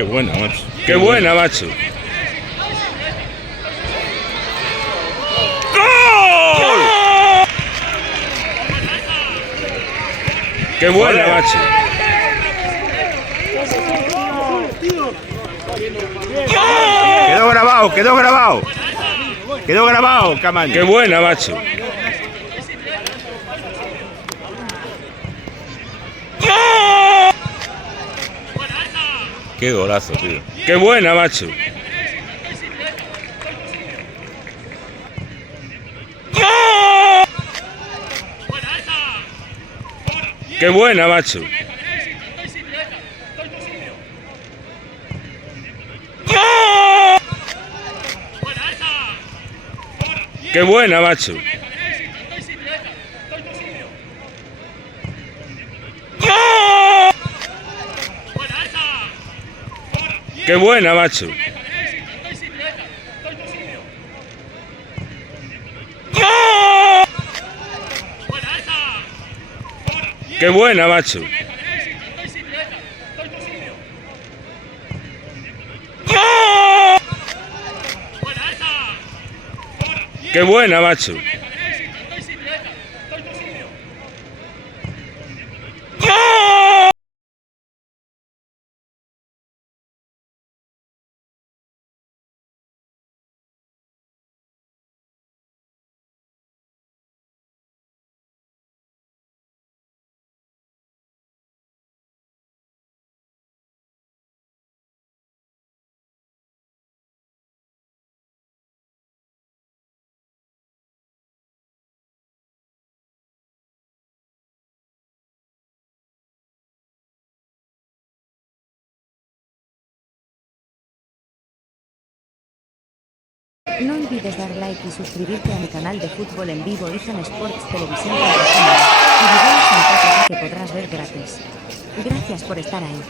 Qué buena, macho. Qué buena, macho. ¡Gol! Qué buena, macho. Quedó grabado, quedó grabado. Quedó grabado, Camaño. Qué buena, macho. Qué golazo, tío. Qué buena, macho. Qué buena, macho. Qué buena, macho. Qué buena, macho. Qué buena, macho. Qué buena, macho. No olvides dar like y suscribirte a mi canal de fútbol en vivo Izan Sports Televisión y videos en 4K que podrás ver gratis. Gracias por estar ahí.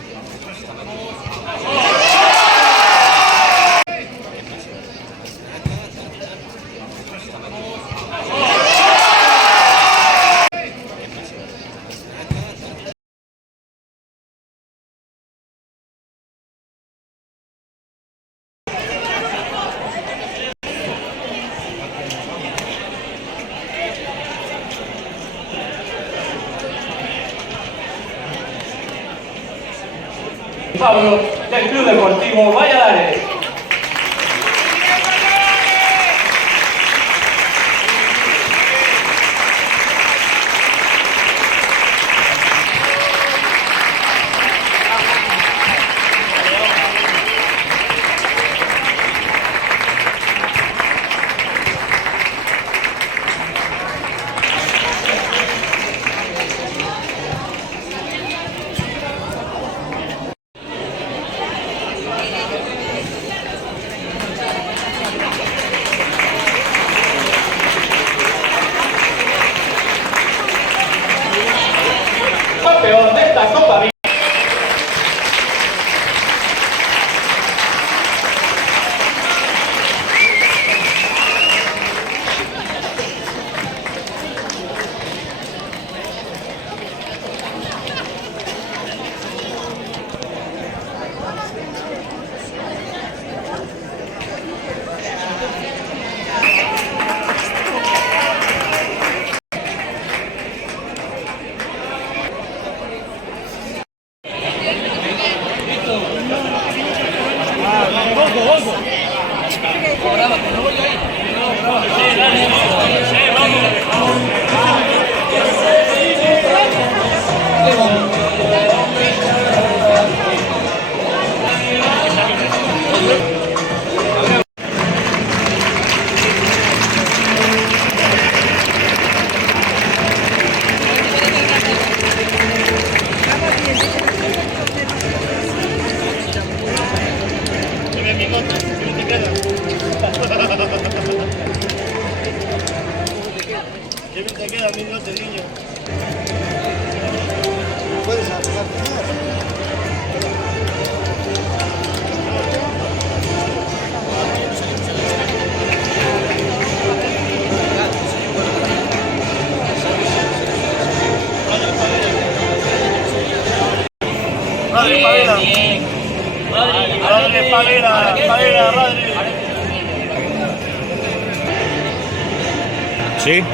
Pablo del Club Deportivo Valladares. Campeón de esta Copa. ¿Qué te queda, mi noche, niño? ¿Puedes avanzar primero? Padre, padre. Madre, espalera, madre. ¿Sí?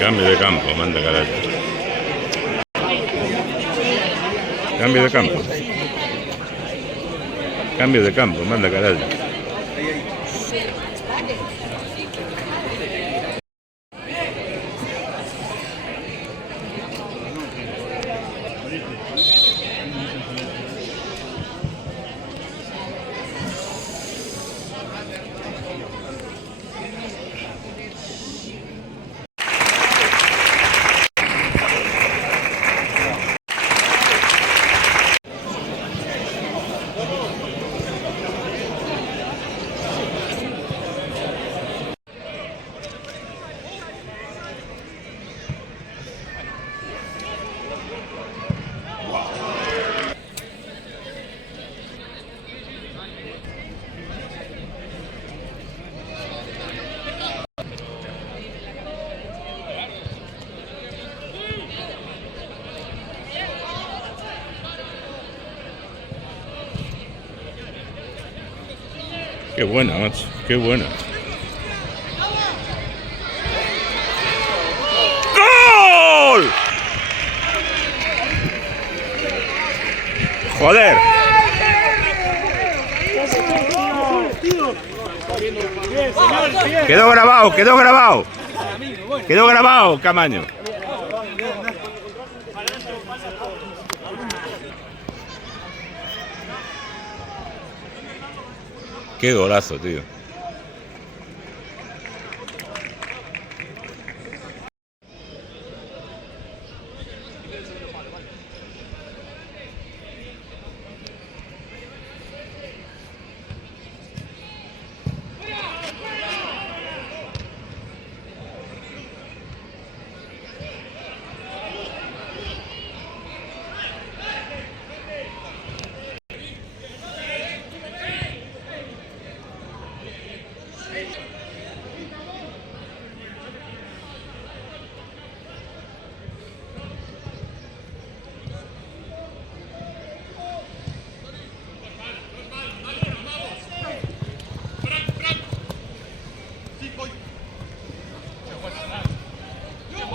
Cambio de campo, manda carajo. Cambio de campo. Cambio de campo, manda carajo. Qué buena, macho, qué buena. ¡Gol! ¡Joder! Quedó grabado, quedó grabado. Quedó grabado, Camaño. Qué golazo, tío.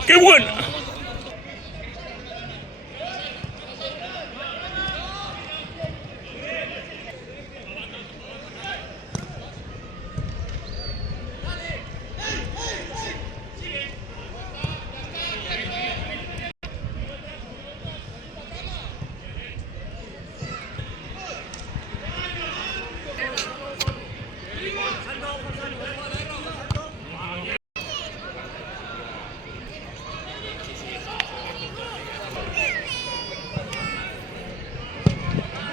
¡Qué buena!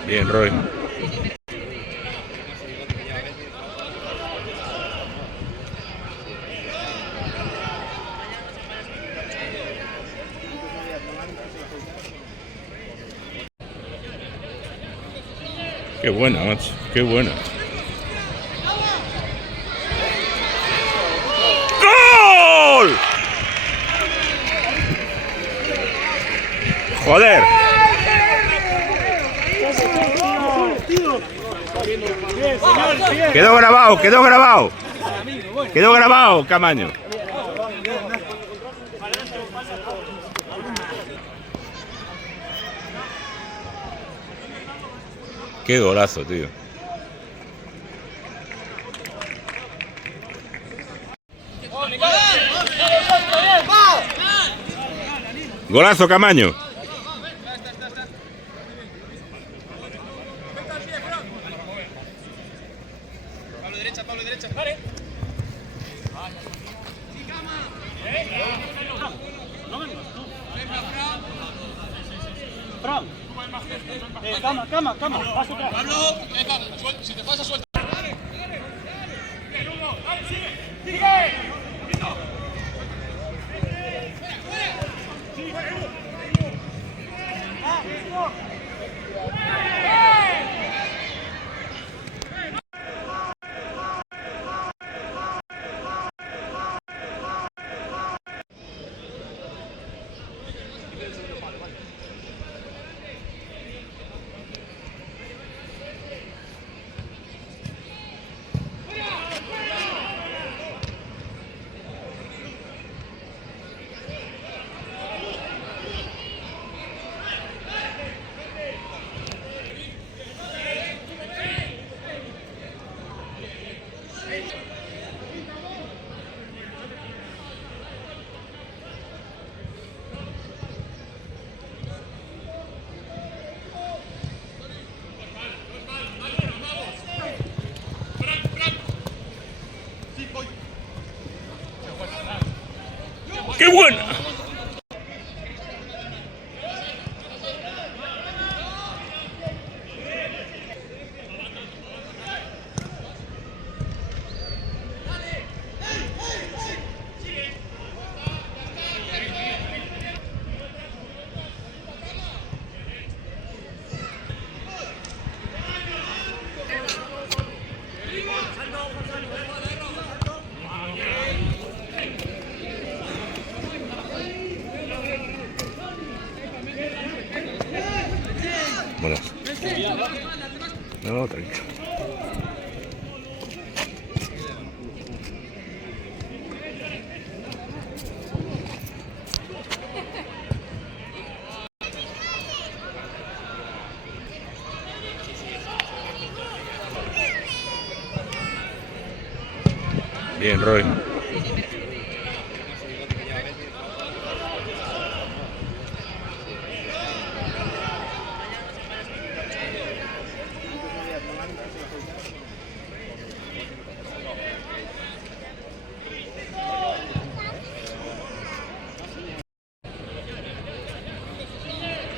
Bien, Roy. Qué buena, macho, qué buena. ¡Gol! ¡Joder! Quedó grabado, quedó grabado. Quedó grabado, Camaño. Qué golazo, tío. Golazo, Camaño. Fran. Cama. Paso atrás. ¡Qué buena! Bueno. No, tranquilo. Bien, Roy.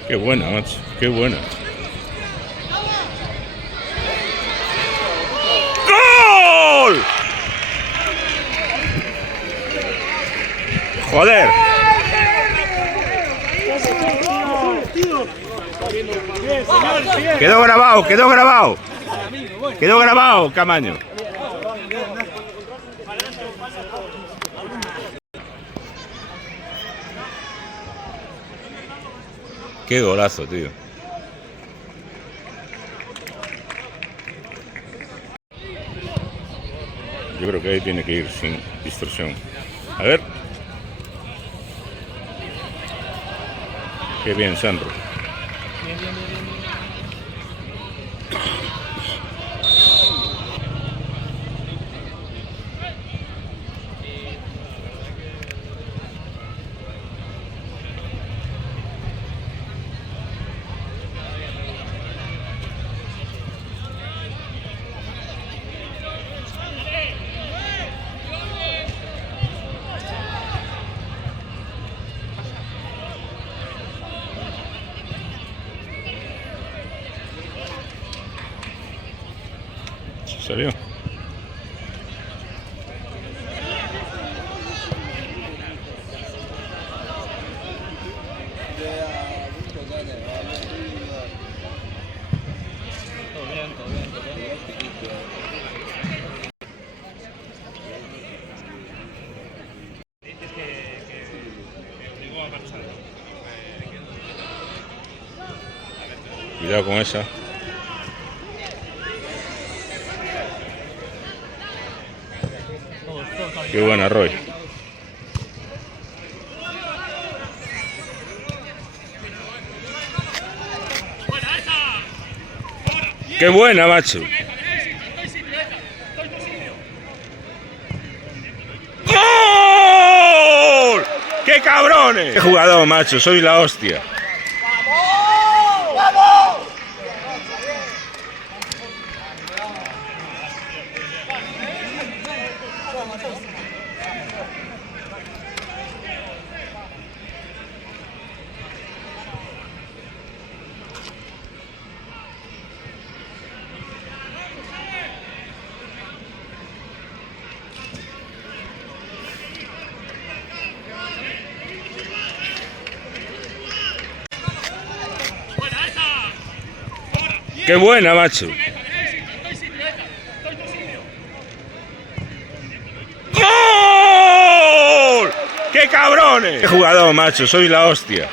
Qué buena, macho. Qué buena. ¡Gol! ¡Joder! Quedó grabado, quedó grabado. Quedó grabado, Camaño. Qué golazo, tío. Yo creo que ahí tiene que ir sin distorsión. A ver. Qué bien, Sandro. ¿Salió? Cuidado con esa. Qué buena, Roy. ¡Qué buena, macho! ¡Gol! ¡Qué cabrón! cabrones! ¡Qué jugador, macho! Sois la hostia. ¡Qué buena, macho! ¡Gol! ¡Qué cabrones! ¡Qué jugador, macho! Sois la hostia.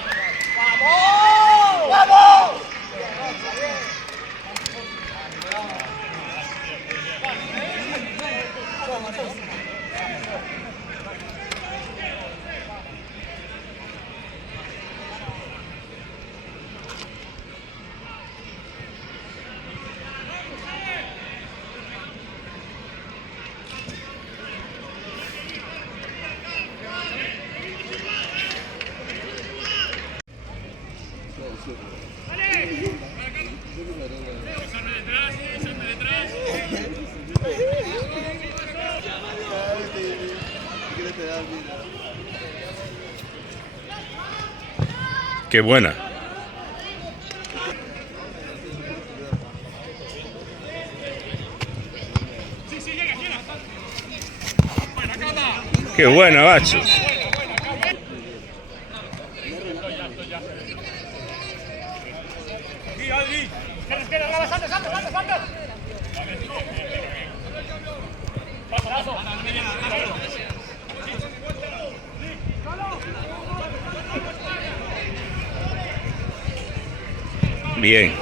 ¡Qué buena! ¡Qué buena, macho! Bien.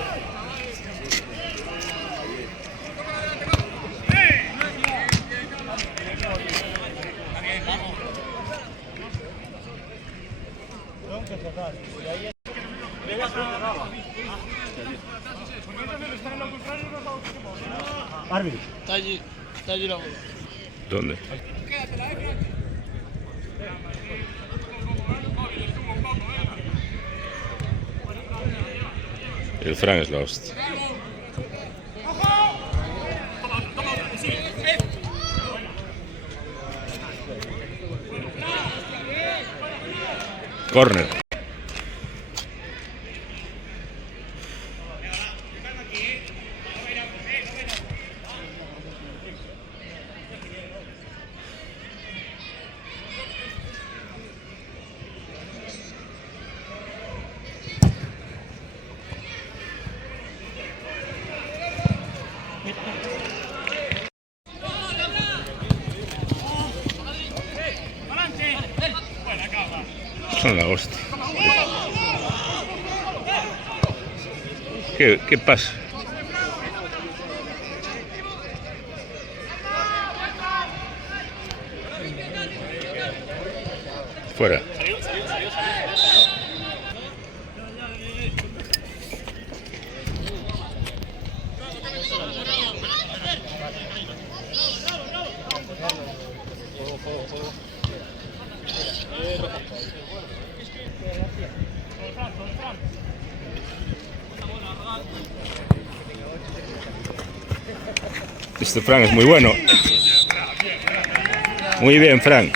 Árbitro. Está allí la bola. ¿Dónde? El Fran es la hostia. Corner. Son la hostia. ¿Qué pasa? Fuera. Este Fran es muy bueno. Muy bien, Fran.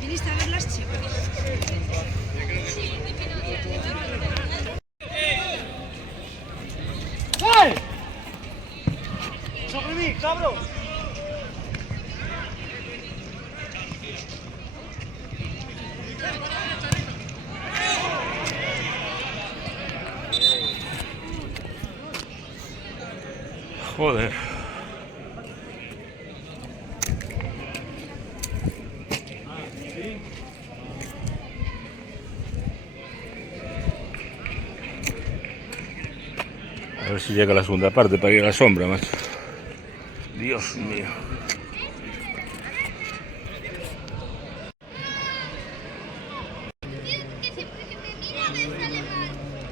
¿Viniste a ver las chicas? ¡Hey! ¡Sobre mí, cabrón! Joder. ver si llega la segunda parte para ir a la sombra, macho. Dios mío.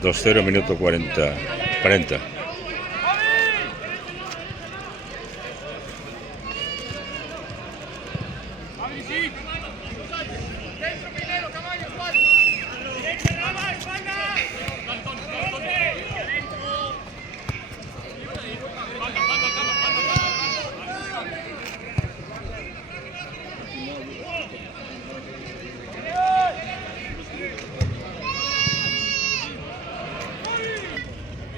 2-0, minuto 40.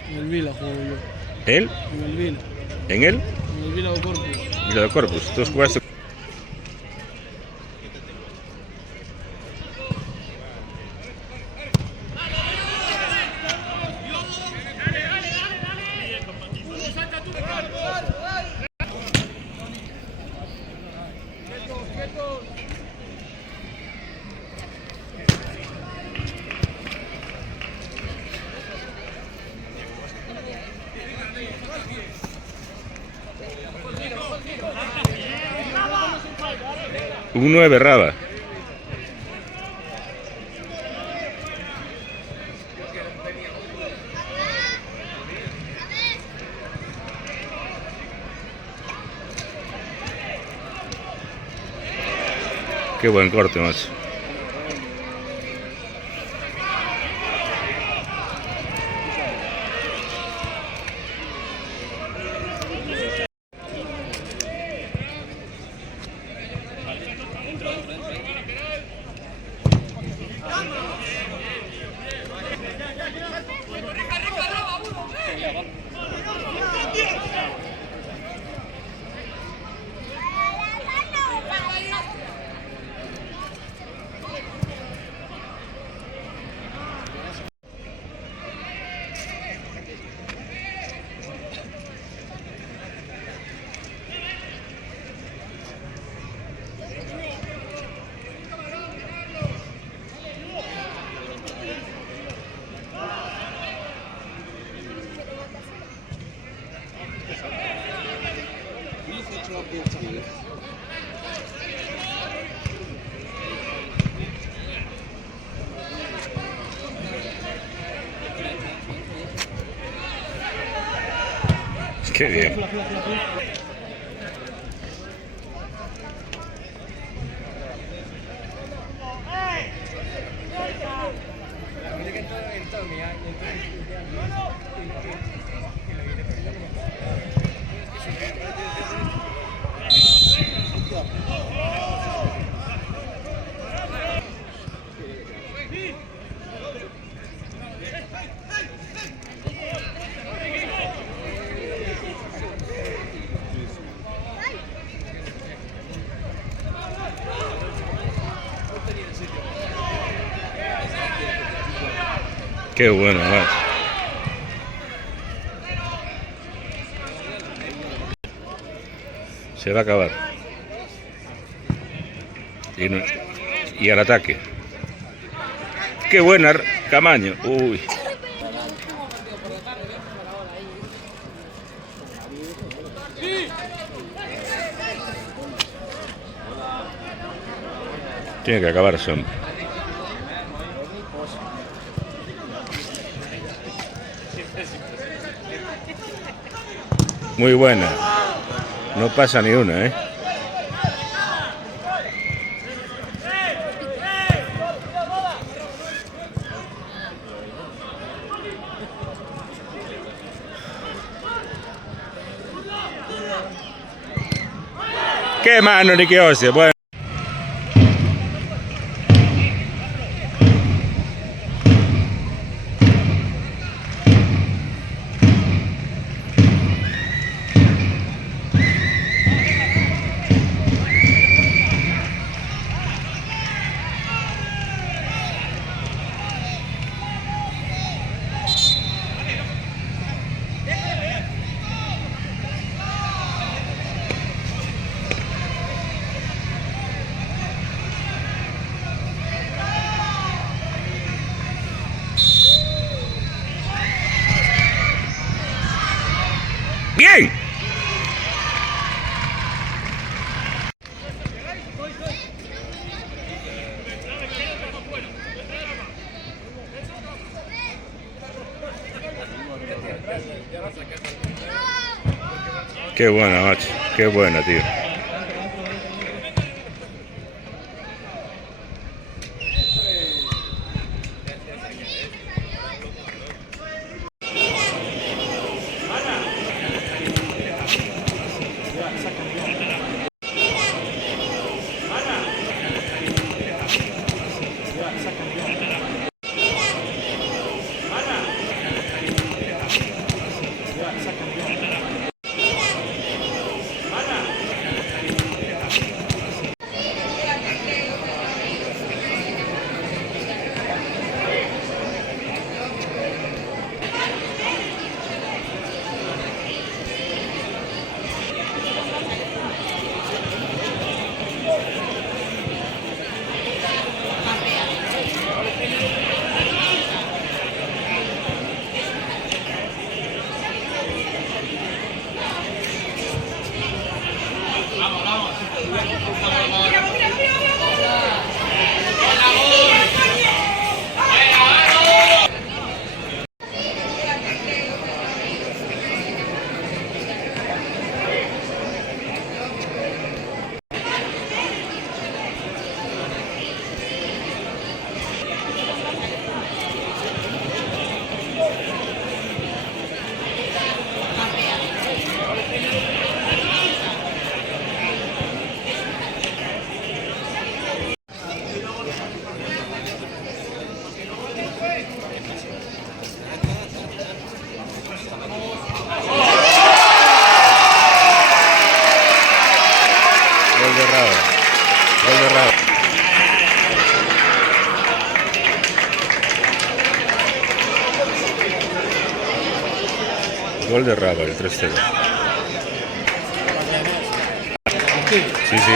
En el Vila juego yo. ¿Él? En el Vila. ¿En él? En el Vila de Corpus. Vila de Corpus. ¿Tú jugaste? Un 9 Raba. Qué buen corte, macho. Qué bien. Qué bueno, macho. Se va a acabar. Y al ataque. Qué buena Camaño. Uy. Tiene que acabarse, hombre. Muy buena. No pasa ni una, ¿eh? ¡Qué mano, ni qué hostia! Bueno. Qué buena, macho. Qué buena, tío. Gol de Raba. Gol de Raba. Gol de Raba, el 3-0. Sí, sí.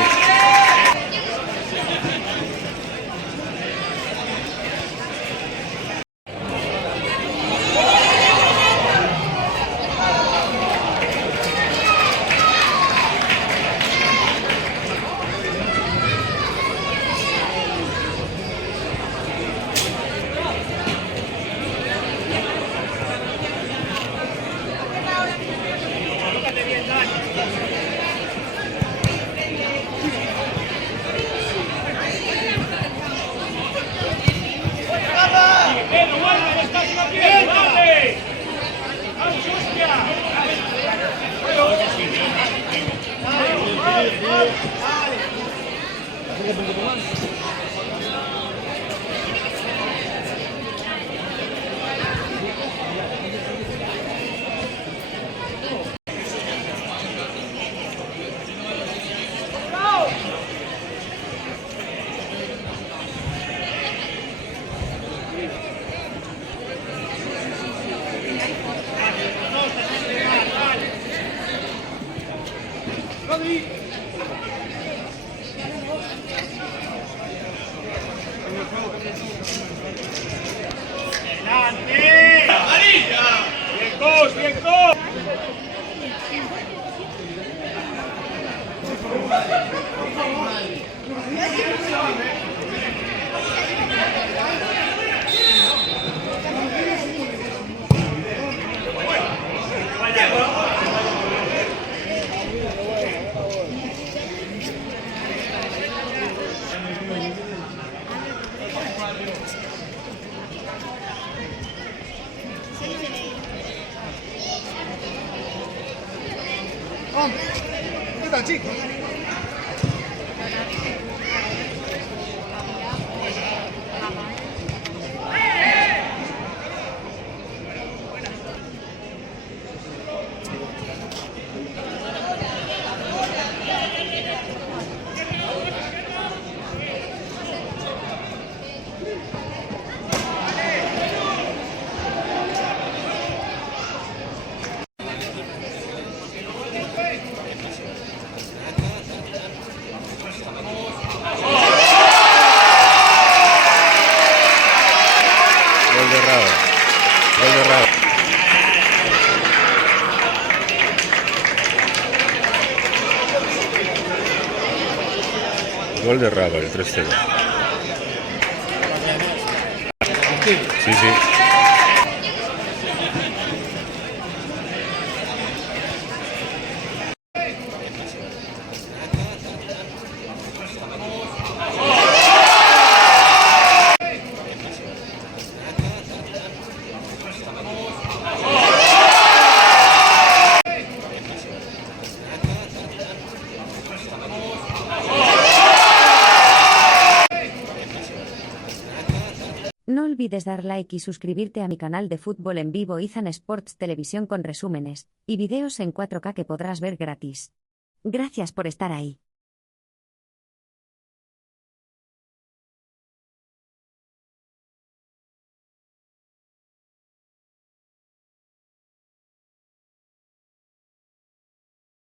Gol de Raba, el 3-0. Sí, sí. No olvides dar like y suscribirte a mi canal de fútbol en vivo Izan Sports Televisión con resúmenes y videos en 4K que podrás ver gratis. Gracias por estar ahí.